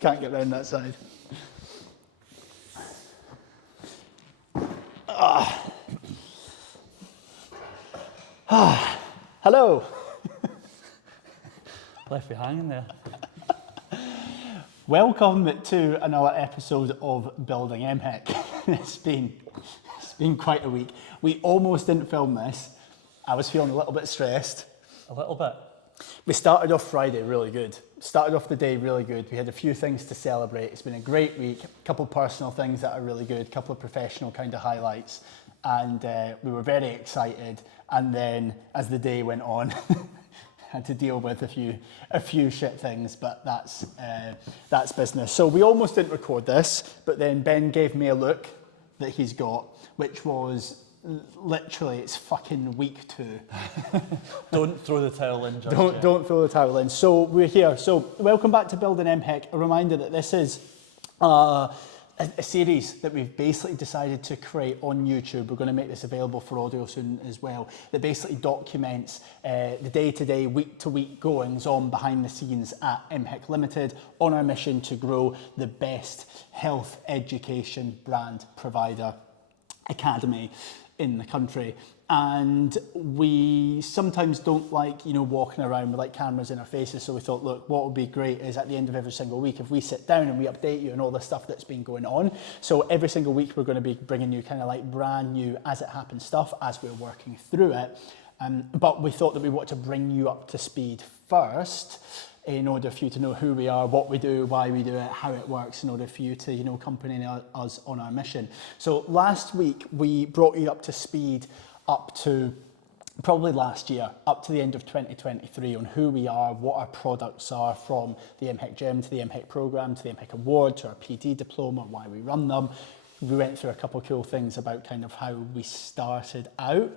Can't get round that side. Hello. Left me hanging there. Welcome to another episode of Building MHEC. It's been quite a week. We almost didn't film this. I was feeling a little bit stressed. A little bit. We started off Friday really good. Started off the day really good. We had a few things to celebrate. It's been a great week. A couple of personal things that are really good. A couple of professional kind of highlights. And we were very excited. And then as the day went on, had to deal with a few shit things, but that's business. So we almost didn't record this, but then Ben gave me a look that he's got, which was literally it's fucking week 2. Don't throw the towel in, just Don't yet. throw the towel in. So we're here. So welcome back to Building MHEC. A reminder that this is a series that we've basically decided to create on YouTube. We're going to make this available for audio soon as well. That basically documents the day-to-day, week-to-week goings on behind the scenes at MHEC Limited on our mission to grow the best health education brand provider academy in the country. And we sometimes don't like, walking around with like cameras in our faces. So we thought, look, what would be great is at the end of every single week, if we sit down and we update you on all the stuff that's been going on. So every single week, we're going to be bringing you kind of like brand new as it happens stuff as we're working through it. But we thought that we want to bring you up to speed first in order for you to know who we are, what we do, why we do it, how it works, in order for you to, accompany us on our mission. So last week, we brought you up to speed up to probably last year, up to the end of 2023 on who we are, what our products are, from the MHEC Gym to the MHEC Programme to the MHEC Award to our PT diploma, why we run them. We went through a couple of cool things about kind of how we started out.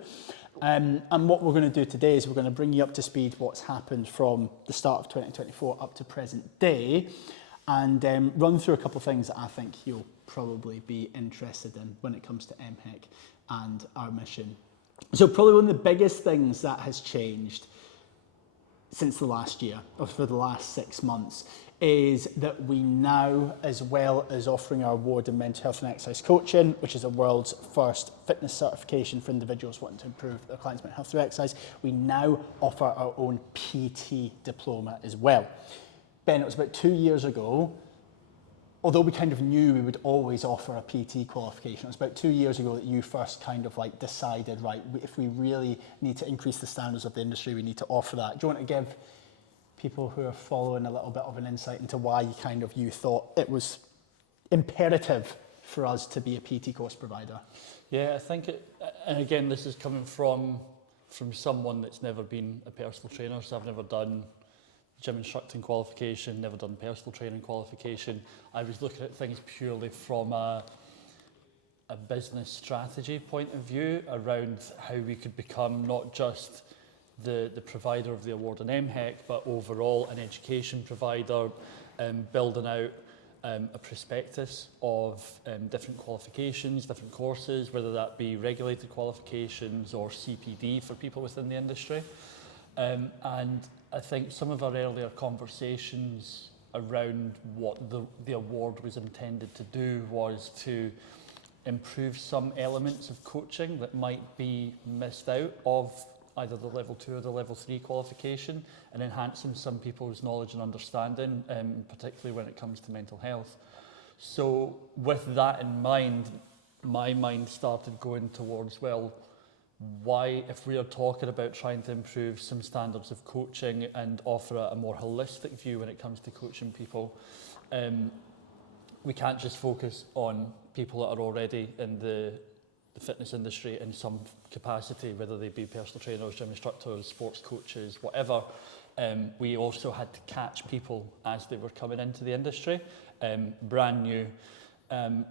And what we're going to do today is we're going to bring you up to speed what's happened from the start of 2024 up to present day, and run through a couple of things that I think you'll probably be interested in when it comes to MHEC and our mission. So probably one of the biggest things that has changed since the last year, or for the last 6 months, is that we now, as well as offering our award in mental health and exercise coaching, which is the world's first fitness certification for individuals wanting to improve their clients' mental health through exercise, we now offer our own PT diploma as well. Ben, it was about 2 years ago, although we kind of knew we would always offer a PT qualification, it was about 2 years ago that you first kind of like decided, right, if we really need to increase the standards of the industry, we need to offer that. Do you want to give people who are following a little bit of an insight into why you thought it was imperative for us to be a PT course provider? Yeah, I think and again, this is coming from someone that's never been a personal trainer, so I've never done gym instructing qualification, never done personal training qualification. I was looking at things purely from a business strategy point of view around how we could become not just the provider of the award in MHEC, but overall an education provider, building out a prospectus of different qualifications, different courses, whether that be regulated qualifications or CPD for people within the industry. And I think some of our earlier conversations around what the award was intended to do was to improve some elements of coaching that might be missed out of either the level 2 or the level 3 qualification, and enhancing some people's knowledge and understanding, particularly when it comes to mental health. So with that in mind, my mind started going towards, well, why, if we are talking about trying to improve some standards of coaching and offer a more holistic view when it comes to coaching people, we can't just focus on people that are already in the fitness industry in some capacity, whether they be personal trainers, gym instructors, sports coaches, whatever. We also had to catch people as they were coming into the industry, brand new.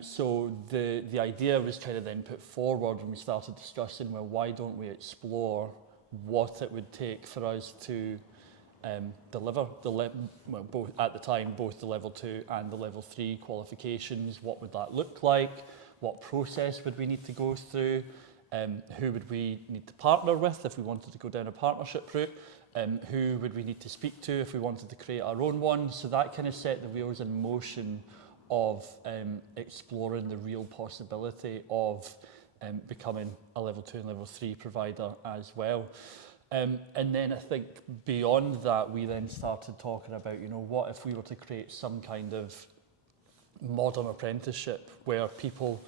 So the idea was kind of then put forward when we started discussing, well, why don't we explore what it would take for us to deliver both at the time, both the level 2 and the level 3 qualifications. What would that look like? What process would we need to go through? Who would we need to partner with if we wanted to go down a partnership route? Who would we need to speak to if we wanted to create our own one? So that kind of set the wheels in motion of exploring the real possibility of becoming a level 2 and level 3 provider as well. And then I think beyond that, we then started talking about, what if we were to create some kind of modern apprenticeship where people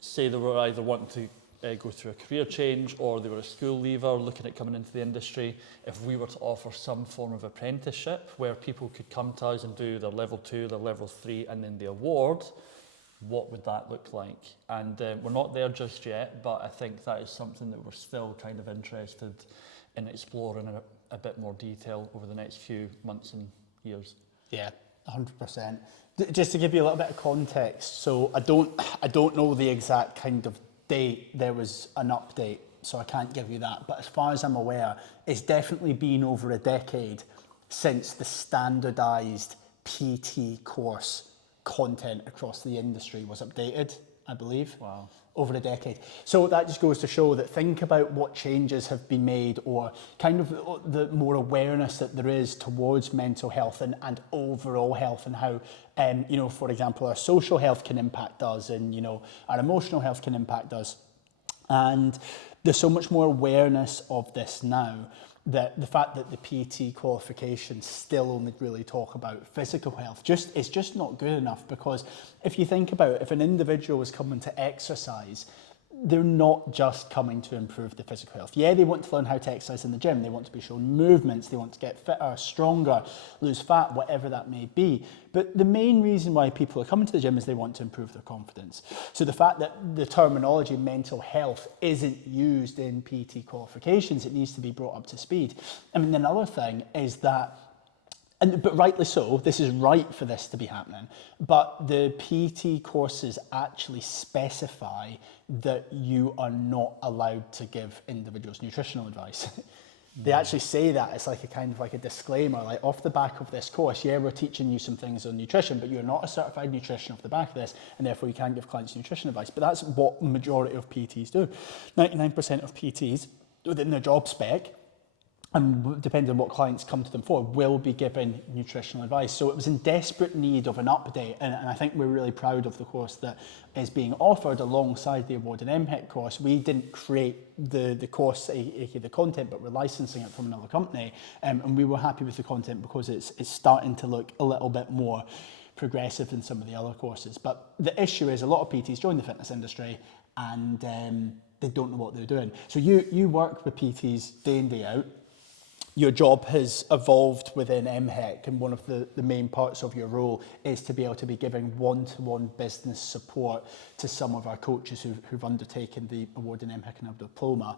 say they were either wanting to go through a career change or they were a school leaver looking at coming into the industry. If we were to offer some form of apprenticeship where people could come to us and do their level 2, their level 3 and then the award, what would that look like? And we're not there just yet, but I think that is something that we're still kind of interested in exploring in a bit more detail over the next few months and years. Yeah, 100%. Just to give you a little bit of context, so I don't know the exact kind of date there was an update, so I can't give you that. But as far as I'm aware, it's definitely been over a decade since the standardised PT course content across the industry was updated, I believe. Wow. Over a decade. So that just goes to show that think about what changes have been made or kind of the more awareness that there is towards mental health and overall health and how, for example, our social health can impact us and, our emotional health can impact us. And there's so much more awareness of this now that the fact that the PT qualifications still only really talk about physical health it's just not good enough, because if you think about it, if an individual is coming to exercise, they're not just coming to improve the physical health. Yeah, they want to learn how to exercise in the gym, they want to be shown movements, they want to get fitter, stronger, lose fat, whatever that may be. But the main reason why people are coming to the gym is they want to improve their confidence. So the fact that the terminology mental health isn't used in PT qualifications, it needs to be brought up to speed. I mean, another thing is that, but rightly so, this is right for this to be happening, but the PT courses actually specify that you are not allowed to give individuals nutritional advice. They actually say that, it's like a kind of like a disclaimer, like off the back of this course, yeah, we're teaching you some things on nutrition, but you're not a certified nutritionist off the back of this, and therefore you can't give clients nutrition advice. But that's what majority of PTs do. 99% of PTs within their job spec, and depending on what clients come to them for, will be given nutritional advice. So it was in desperate need of an update, and I think we're really proud of the course that is being offered alongside the award and MHEC course. We didn't create the course, aka the content, but we're licensing it from another company, and we were happy with the content because it's starting to look a little bit more progressive than some of the other courses. But the issue is a lot of PTs join the fitness industry and they don't know what they're doing. So you work with PTs day in, day out. Your job has evolved within MHEC, and one of the main parts of your role is to be able to be giving one-to-one business support to some of our coaches who've undertaken the award in MHEC and our diploma.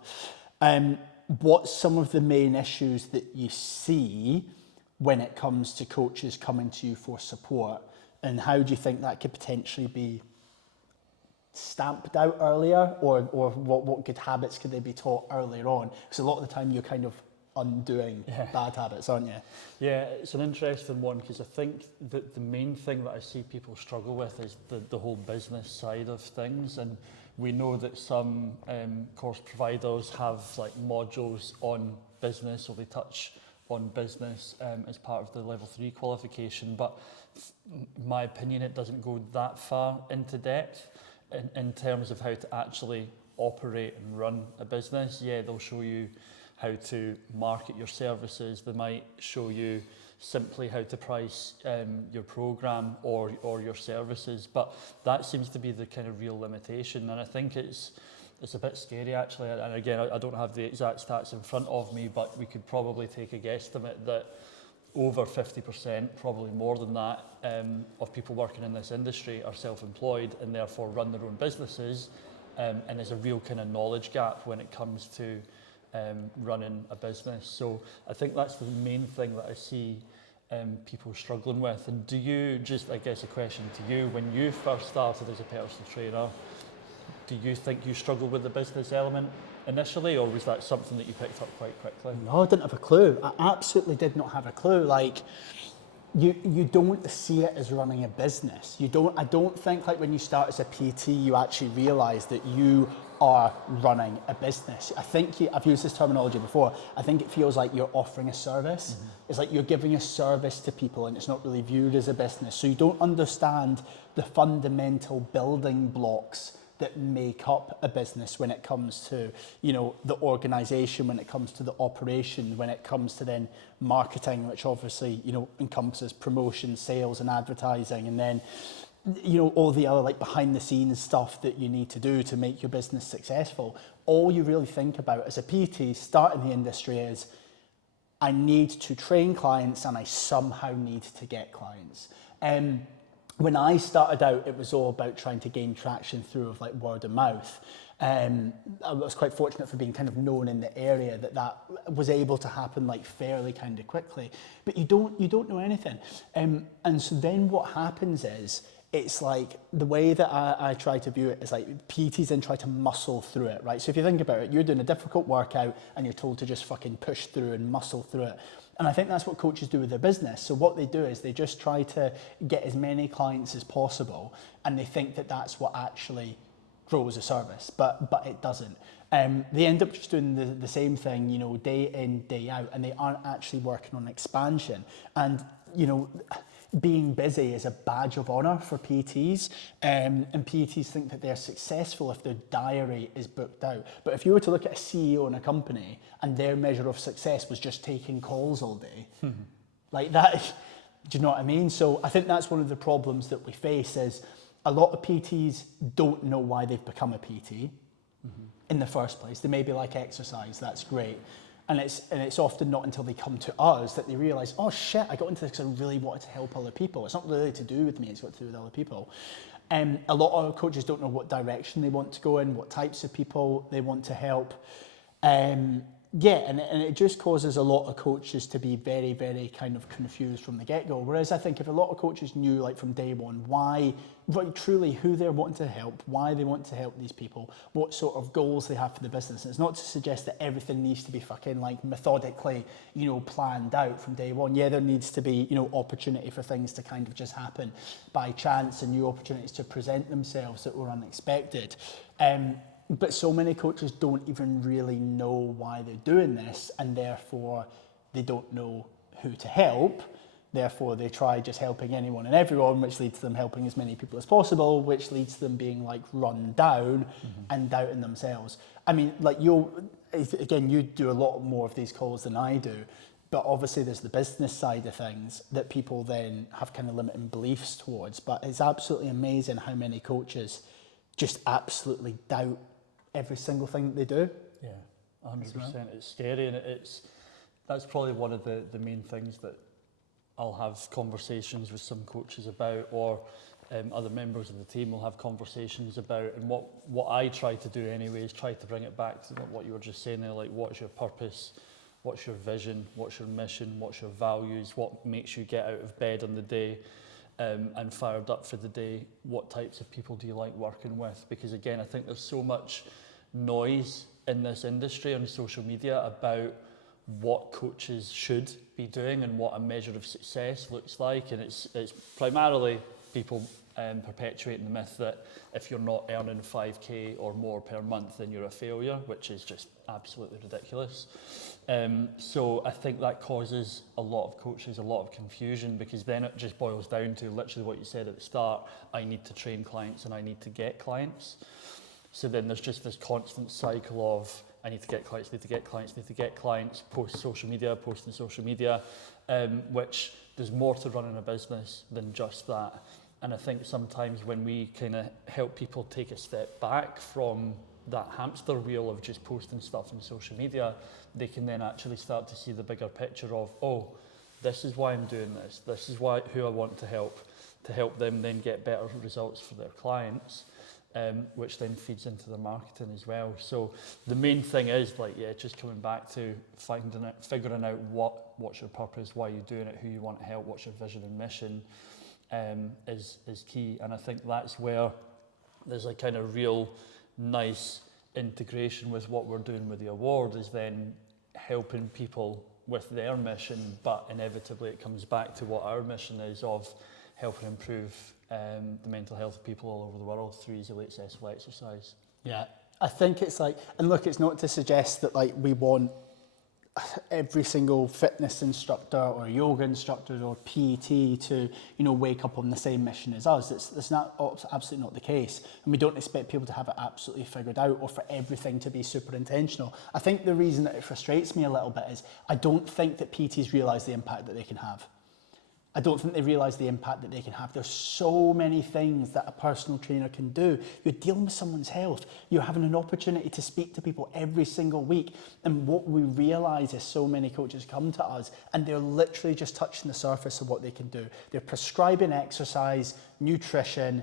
What's some of the main issues that you see when it comes to coaches coming to you for support, and how do you think that could potentially be stamped out earlier, or what good habits could they be taught earlier on? Because a lot of the time you're kind of undoing bad habits, aren't you? Yeah, it's an interesting one, because I think that the main thing that I see people struggle with is the whole business side of things. And we know that some course providers have like modules on business, or they touch on business as part of the level 3 qualification. But in my opinion, it doesn't go that far into depth in terms of how to actually operate and run a business. Yeah, they'll show you how to market your services. They might show you simply how to price your program or your services, but that seems to be the kind of real limitation. And I think it's a bit scary actually. And again, I don't have the exact stats in front of me, but we could probably take a guesstimate that over 50%, probably more than that, of people working in this industry are self-employed and therefore run their own businesses. And there's a real kind of knowledge gap when it comes to running a business. So I think that's the main thing that I see people struggling with. And do you, just I guess a question to you, when you first started as a personal trainer, do you think you struggled with the business element initially, or was that something that you picked up quite quickly? No, I didn't have a clue. I absolutely did not have a clue. Like, you don't see it as running a business. I don't think like when you start as a PT, you actually realise that you are running a business. I think I've used this terminology before. I think it feels like you're offering a service. It's like you're giving a service to people and it's not really viewed as a business. So you don't understand the fundamental building blocks that make up a business when it comes to, you know, the organization, when it comes to the operation, when it comes to then marketing, which obviously, you know, encompasses promotion, sales and advertising, and then, you know, all the other like behind the scenes stuff that you need to do to make your business successful. All you really think about as a PT starting the industry is, I need to train clients and I somehow need to get clients. When I started out, it was all about trying to gain traction through like word of mouth. I was quite fortunate for being kind of known in the area that was able to happen like fairly kind of quickly. But you don't know anything. And so then what happens is, it's like the way that I try to view it is like PTs then try to muscle through it, right? So if you think about it, you're doing a difficult workout and you're told to just fucking push through and muscle through it. And I think that's what coaches do with their business. So what they do is they just try to get as many clients as possible, and they think that that's what actually grows a service, but it doesn't. They end up just doing the same thing, you know, day in, day out, and they aren't actually working on expansion. And, you know, being busy is a badge of honor for PTs, and PTs think that they're successful if their diary is booked out. But if you were to look at a CEO in a company and their measure of success was just taking calls all day, like that, do you know what I mean? So I think that's one of the problems that we face is a lot of PTs don't know why they've become a PT in the first place. They may be like exercise, that's great. And it's often not until they come to us that they realise, oh shit, I got into this because I really wanted to help other people. It's not really to do with me, it's got to do with other people. A lot of coaches don't know what direction they want to go in, what types of people they want to help. And it just causes a lot of coaches to be very, very kind of confused from the get-go. Whereas I think if a lot of coaches knew like from day one why, like truly who they're wanting to help, why they want to help these people, what sort of goals they have for the business. And it's not to suggest that everything needs to be fucking like methodically, you know, planned out from day one. Yeah, there needs to be, you know, opportunity for things to kind of just happen by chance and new opportunities to present themselves that were unexpected. But so many coaches don't even really know why they're doing this, and therefore they don't know who to help. Therefore, they try just helping anyone and everyone, which leads to them helping as many people as possible, which leads to them being like run down and doubting themselves. I mean, like you do a lot more of these calls than I do, but obviously there's the business side of things that people then have kind of limiting beliefs towards. But it's absolutely amazing how many coaches just absolutely doubt every single thing that they do. Yeah, 100%. It's scary, and that's probably one of the main things that I'll have conversations with some coaches about, or other members of the team will have conversations about. And what I try to do anyway is try to bring it back to what you were just saying there, like what's your purpose, what's your vision, what's your mission, what's your values, what makes you get out of bed on the day and fired up for the day. What types of people do you like working with? Because again, I think there's so much noise in this industry on social media about what coaches should be doing and what a measure of success looks like, and it's primarily people perpetuating the myth that if you're not earning 5k or more per month, then you're a failure, which is just absolutely ridiculous. So I think that causes a lot of coaches a lot of confusion, because then it just boils down to literally what you said at the start: I need to train clients and I need to get clients. So then there's just this constant cycle of I need to get clients, need to get clients, need to get clients, posting social media, which there's more to running a business than just that. And I think sometimes when we kind of help people take a step back from that hamster wheel of just posting stuff on social media, they can then actually start to see the bigger picture of, oh, this is why I'm doing this. This is who I want to help them then get better results for their clients. Which then feeds into the marketing as well. So the main thing is just coming back to figuring out what's your purpose, why you're doing it, who you want to help, what's your vision and mission is key. And I think that's where there's a kind of real nice integration with what we're doing with the award, is then helping people with their mission, but inevitably it comes back to what our mission is of helping improve the mental health of people all over the world through easily accessible exercise. Yeah, I think it's like, and look, it's not to suggest that like we want every single fitness instructor or yoga instructor or PT to, wake up on the same mission as us. It's not absolutely not the case. And we don't expect people to have it absolutely figured out or for everything to be super intentional. I think the reason that it frustrates me a little bit is I don't think that PTs realise the impact that they can have. I don't think they realise the impact that they can have. There's so many things that a personal trainer can do. You're dealing with someone's health. You're having an opportunity to speak to people every single week. And what we realise is so many coaches come to us and they're literally just touching the surface of what they can do. They're prescribing exercise, nutrition,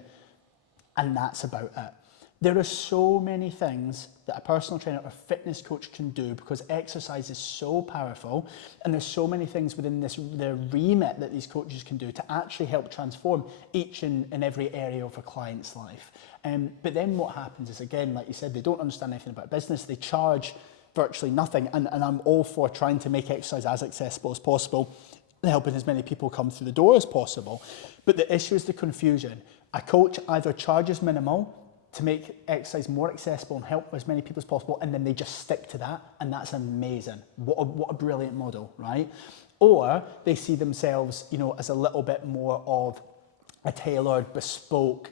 and that's about it. There are so many things that a personal trainer or fitness coach can do because exercise is so powerful, and there's so many things within their remit that these coaches can do to actually help transform each and every area of a client's life. But then what happens is, again, like you said, they don't understand anything about business. They charge virtually nothing, and I'm all for trying to make exercise as accessible as possible, helping as many people come through the door as possible. But the issue is the confusion. A coach either charges minimal to make exercise more accessible and help as many people as possible, and then they just stick to that, and that's amazing. What a brilliant model, right? Or they see themselves, as a little bit more of a tailored, bespoke,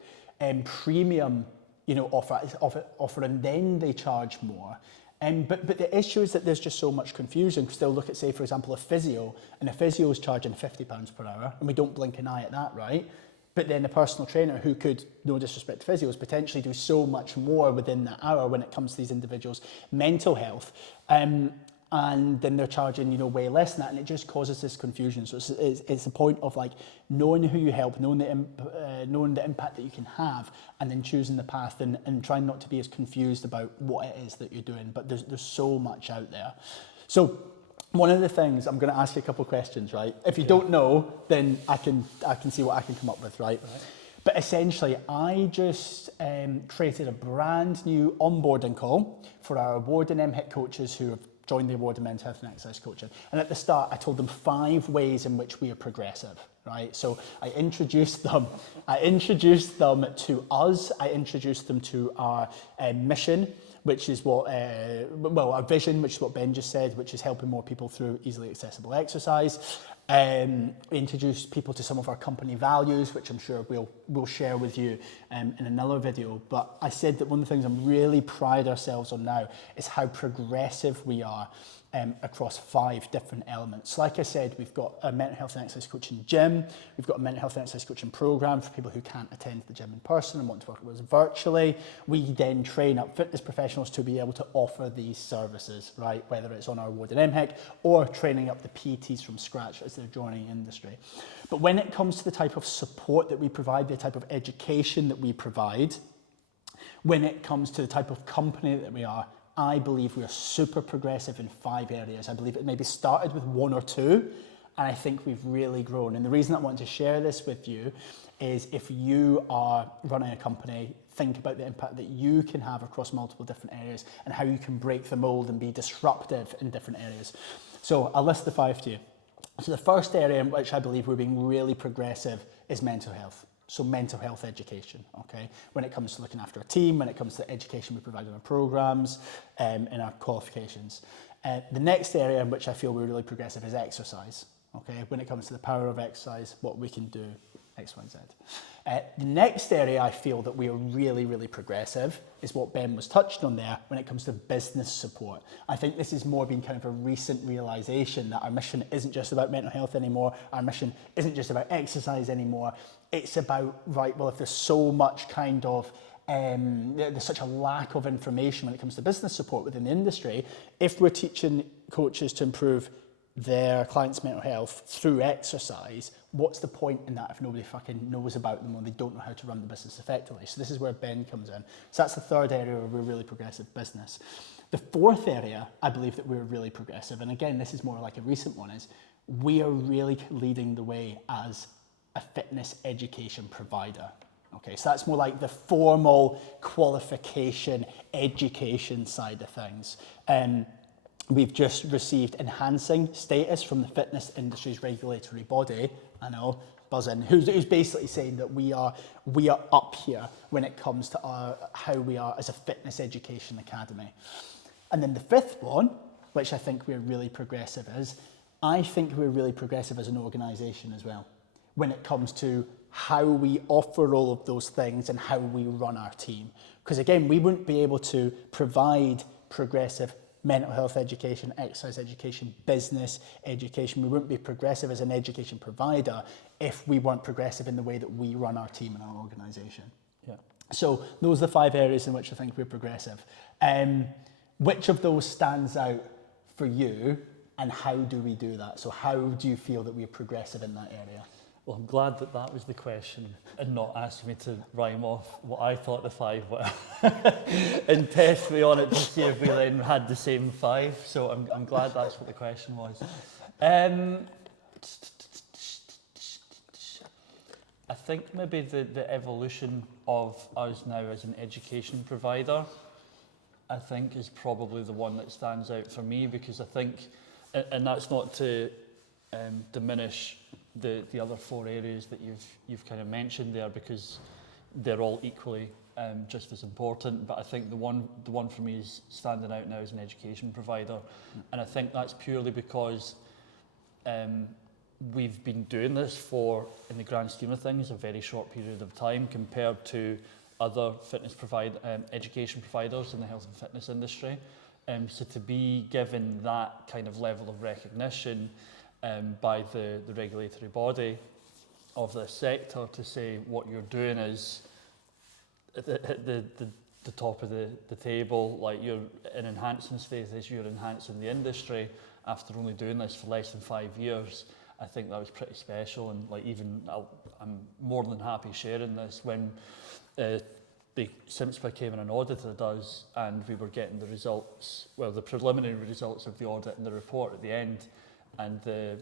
premium, offer, and then they charge more. But the issue is that there's just so much confusion, because they'll look at, say, for example, a physio, and a physio is charging £50 per hour, and we don't blink an eye at that, right? But then a personal trainer who could, no disrespect to physios, potentially do so much more within that hour when it comes to these individuals' mental health. And then they're charging, way less than that, and it just causes this confusion. So it's the point of like knowing who you help, knowing the impact that you can have, and then choosing the path and trying not to be as confused about what it is that you're doing. But there's so much out there. So one of the things, I'm going to ask you a couple of questions, right? If you don't know, then I can see what I can come up with, right? But essentially, I just created a brand new onboarding call for our award and MHEC coaches who have joined the award in mental health and exercise coaching. And at the start, I told them 5 ways in which we are progressive, right? So I introduced them to us. I introduced them to our mission, which is what, our vision, which is what Ben just said, which is helping more people through easily accessible exercise. We introduced people to some of our company values, which I'm sure we'll share with you in another video. But I said that one of the things I'm really pride ourselves on now is how progressive we are across 5 different elements. Like I said, we've got a mental health and exercise coaching gym. We've got a mental health and exercise coaching program for people who can't attend the gym in person and want to work with us virtually. We then train up fitness professionals to be able to offer these services, right? Whether it's on our award and MHEC or training up the PTs from scratch as they're joining the industry. But when it comes to the type of support that we provide, the type of education that we provide, when it comes to the type of company that we are, I believe we are super progressive in 5 areas. I believe it maybe started with 1 or 2, and I think we've really grown. And the reason I want to share this with you is if you are running a company, think about the impact that you can have across multiple different areas and how you can break the mold and be disruptive in different areas. So I'll list the 5 to you. So the first area in which I believe we're being really progressive is mental health. So mental health education, okay? When it comes to looking after a team, when it comes to the education we provide in our programs, in our qualifications. The next area in which I feel we're really progressive is exercise, okay? When it comes to the power of exercise, what we can do, X, Y, Z. The next area I feel that we are really, really progressive is what Ben was touched on there when it comes to business support. I think this has more been kind of a recent realization that our mission isn't just about mental health anymore. Our mission isn't just about exercise anymore. It's about, right, well, if there's so much kind of, there's such a lack of information when it comes to business support within the industry, if we're teaching coaches to improve their clients' mental health through exercise, what's the point in that if nobody fucking knows about them or they don't know how to run the business effectively? So this is where Ben comes in. So that's the third area where we're really progressive business. The fourth area, I believe that we're really progressive, and again, this is more like a recent one, is we are really leading the way as a fitness education provider. Okay, so that's more like the formal qualification education side of things. we've just received enhancing status from the fitness industry's regulatory body. I know, buzzing. Who's basically saying that we are up here when it comes to how we are as a fitness education academy. And then the fifth one, which I think we're really progressive as, I think we're really progressive as an organisation as well, when it comes to how we offer all of those things and how we run our team. Because again, we wouldn't be able to provide progressive mental health education, exercise education, business education. We wouldn't be progressive as an education provider if we weren't progressive in the way that we run our team and our organisation. Yeah. So those are the 5 areas in which I think we're progressive. Which of those stands out for you, and how do we do that? So how do you feel that we're progressive in that area? Well, I'm glad that that was the question and not asking me to rhyme off what I thought the 5 were and test me on it to see if we then had the same 5. So I'm glad that's what the question was. I think maybe the evolution of us now as an education provider, I think, is probably the one that stands out for me, because I think, and that's not to diminish the other 4 areas that you've kind of mentioned there, because they're all equally just as important. But I think the one for me is standing out now as an education provider, and I think that's purely because we've been doing this for, in the grand scheme of things, a very short period of time compared to other education providers in the health and fitness industry. So to be given that kind of level of recognition by the regulatory body of this sector, to say what you're doing is at the top of the table, like you're in enhancing status, you're enhancing the industry after only doing this for less than 5 years. I think that was pretty special, and like I'm more than happy sharing this. When the SIMSPA came in and audited us, and we were getting the results, well, the preliminary results of the audit and the report at the end, and the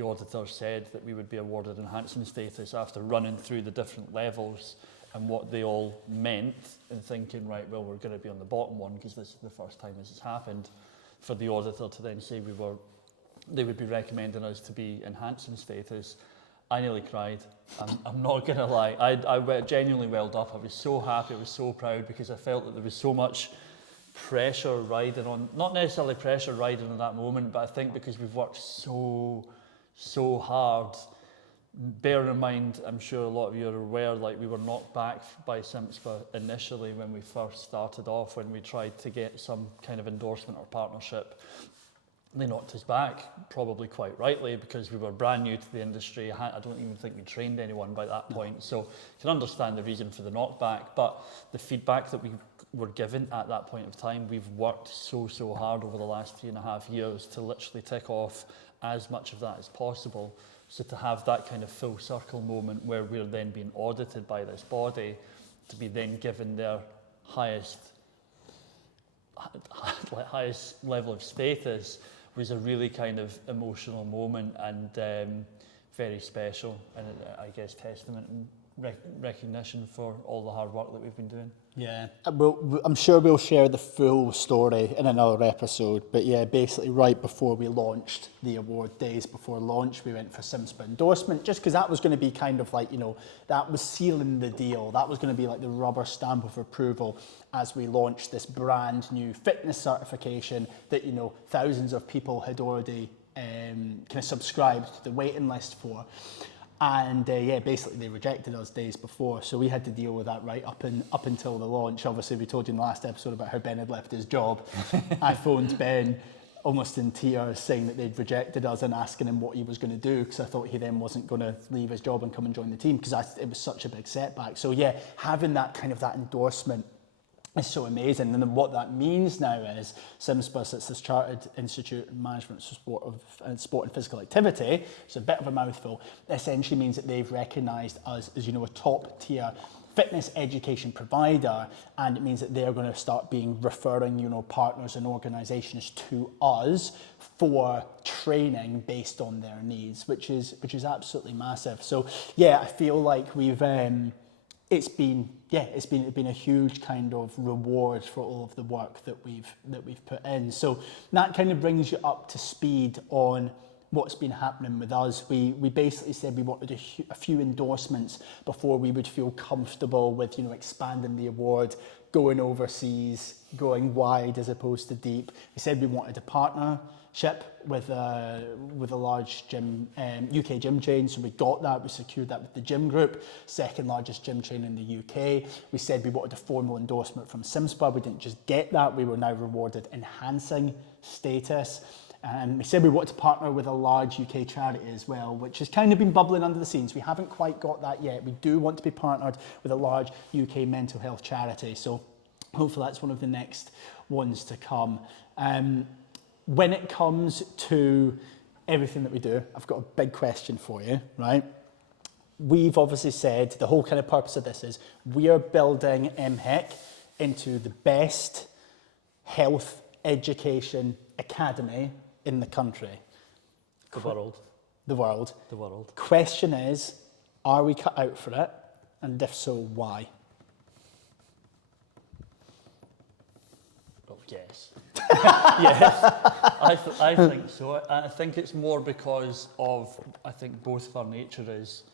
auditor said that we would be awarded enhancing status after running through the different levels and what they all meant, and thinking, right, well, we're going to be on the bottom one because this is the first time this has happened. For the auditor to then say they would be recommending us to be enhancing status, I nearly cried. I'm not going to lie. I genuinely welled up. I was so happy, I was so proud, because I felt that there was so much pressure riding on, not necessarily pressure riding on that moment, but I think because we've worked so hard. Bearing in mind, I'm sure a lot of you are aware, like we were knocked back by SIMSPA initially when we first started off, when we tried to get some kind of endorsement or partnership. They knocked us back, probably quite rightly, because we were brand new to the industry. I don't even think we trained anyone by that point. So you can understand the reason for the knockback, but the feedback that we were given at that point of time, we've worked so hard over the last 3.5 years to literally tick off as much of that as possible. So to have that kind of full circle moment where we're then being audited by this body, to be then given their highest level of status, was a really kind of emotional moment, and very special, and I guess testament and recognition for all the hard work that we've been doing. Yeah, I'm sure we'll share the full story in another episode, but yeah, basically right before we launched the award, days before launch, we went for SIMSPA endorsement, just because that was going to be kind of like, that was sealing the deal. That was going to be like the rubber stamp of approval as we launched this brand new fitness certification that, thousands of people had already kind of subscribed to the waiting list for. And basically they rejected us days before, so we had to deal with that right up until the launch. Obviously, we told you in the last episode about how Ben had left his job. I phoned Ben almost in tears, saying that they'd rejected us and asking him what he was going to do, because I thought he then wasn't going to leave his job and come and join the team, because it was such a big setback. So yeah, having that endorsement is so amazing. And then what that means now is SIMSPA, it's this Chartered Institute of Management of Sport and Physical Activity. It's a bit of a mouthful. It essentially means that they've recognised us as, a top tier fitness education provider, and it means that they're going to start referring, partners and organisations to us for training based on their needs, which is absolutely massive. So yeah, I feel like we've it's been a huge kind of reward for all of the work that we've put in. So that kind of brings you up to speed on what's been happening with us. We basically said we wanted a few endorsements before we would feel comfortable with, you know, expanding the award, going overseas, going wide as opposed to deep. We said we wanted a partnership with a large gym, UK gym chain. So we got that. We secured that with the Gym Group, second largest gym chain in the UK. We said we wanted a formal endorsement from Simspa. We didn't just get that. We were now rewarded enhancing status. And we said we wanted to partner with a large UK charity as well, which has kind of been bubbling under the scenes. We haven't quite got that yet. We do want to be partnered with a large UK mental health charity. So hopefully that's one of the next ones to come. When it comes to everything that we do, I've got a big question for you, right? We've obviously said the whole kind of purpose of this is we are building MHEC into the best health education academy in the country. The world. The world. The world. Question is, are we cut out for it? And if so, why? Well, yes. Yes, I think so. I think it's more because of, I think both of our nature is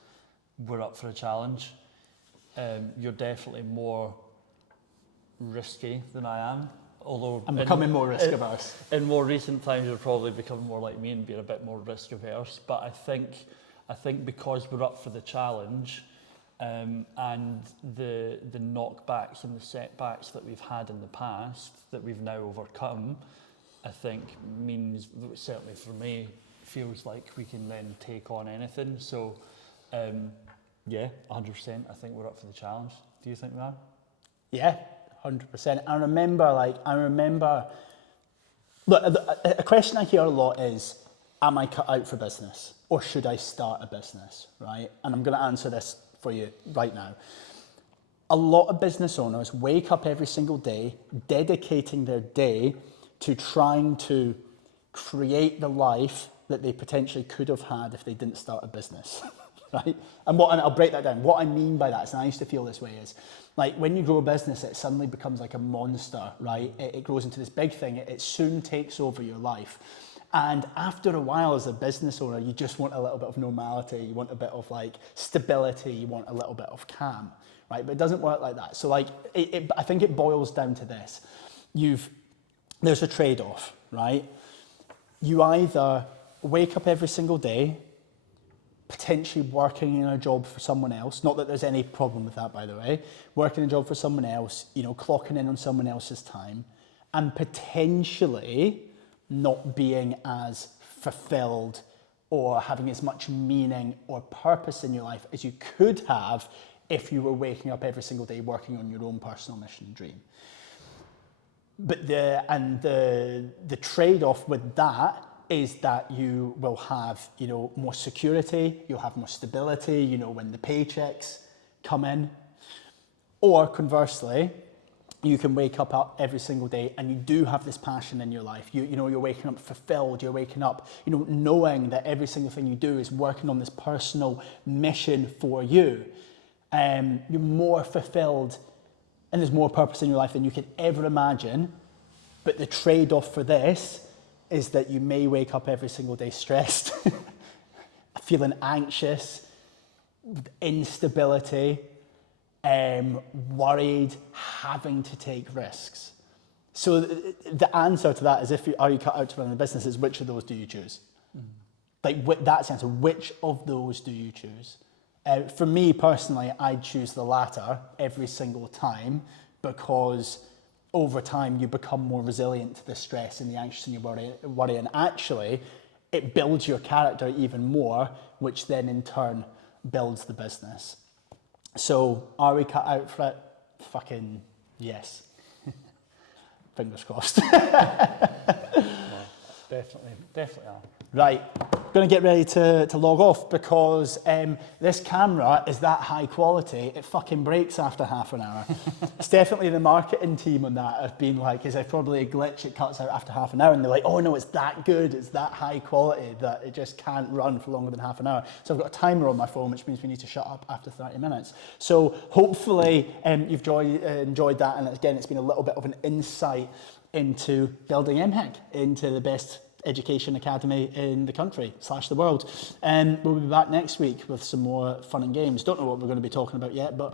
we're up for a challenge. You're definitely more risky than I am. Although I'm becoming more risk averse. In more recent times, you're probably becoming more like me and being a bit more risk averse. But I think because we're up for the challenge, and the knockbacks and the setbacks that we've had in the past that we've now overcome, I think means, certainly for me, feels like we can then take on anything. So, yeah, 100%. I think we're up for the challenge. Do you think we are? Yeah. 100%. I remember, look, a question I hear a lot is, am I cut out for business or should I start a business, right? And I'm going to answer this for you right now. A lot of business owners wake up every single day dedicating their day to trying to create the life that they potentially could have had if they didn't start a business, right? And I'll break that down. What I mean by that is, and I used to feel this way, is like when you grow a business, it suddenly becomes like a monster, right? It grows into this big thing. It soon takes over your life. And after a while as a business owner, you just want a little bit of normality. You want a bit of like stability. You want a little bit of calm, right? But it doesn't work like that. So like, I think it boils down to this. There's a trade-off, right? You either wake up every single day potentially working in a job for someone else, not that there's any problem with that, by the way, working a job for someone else, you know, clocking in on someone else's time, and potentially not being as fulfilled or having as much meaning or purpose in your life as you could have if you were waking up every single day working on your own personal mission and dream. But the trade-off with that is that you will have, you know, more security, you'll have more stability, you know, when the paychecks come in. Or conversely, you can wake up every single day and you do have this passion in your life. You know, you're waking up fulfilled, you're waking up, you know, knowing that every single thing you do is working on this personal mission for you. You're more fulfilled and there's more purpose in your life than you could ever imagine. But the trade-off for this is that you may wake up every single day stressed, feeling anxious, instability, worried, having to take risks. So the answer to that is, are you cut out to run a business, is which of those do you choose? Like that's the answer, which of those do you choose? For me personally, I'd choose the latter every single time, because over time you become more resilient to the stress and the anxious and your worry, and actually it builds your character even more, which then in turn builds the business. So are we cut out for it? Fucking yes. Fingers crossed. Yeah, definitely are. Right. going to get ready to log off because this camera is that high quality, it fucking breaks after half an hour. It's definitely the marketing team on that have been like, is there probably a glitch, it cuts out after half an hour, and they're like, oh no, it's that good, it's that high quality that it just can't run for longer than half an hour. So I've got a timer on my phone, which means we need to shut up after 30 minutes. So hopefully you've enjoyed that, and again, it's been a little bit of an insight into building MHEC, into the best education academy in the country / the world. And we'll be back next week with some more fun and games. Don't know what we're going to be talking about yet, but I'm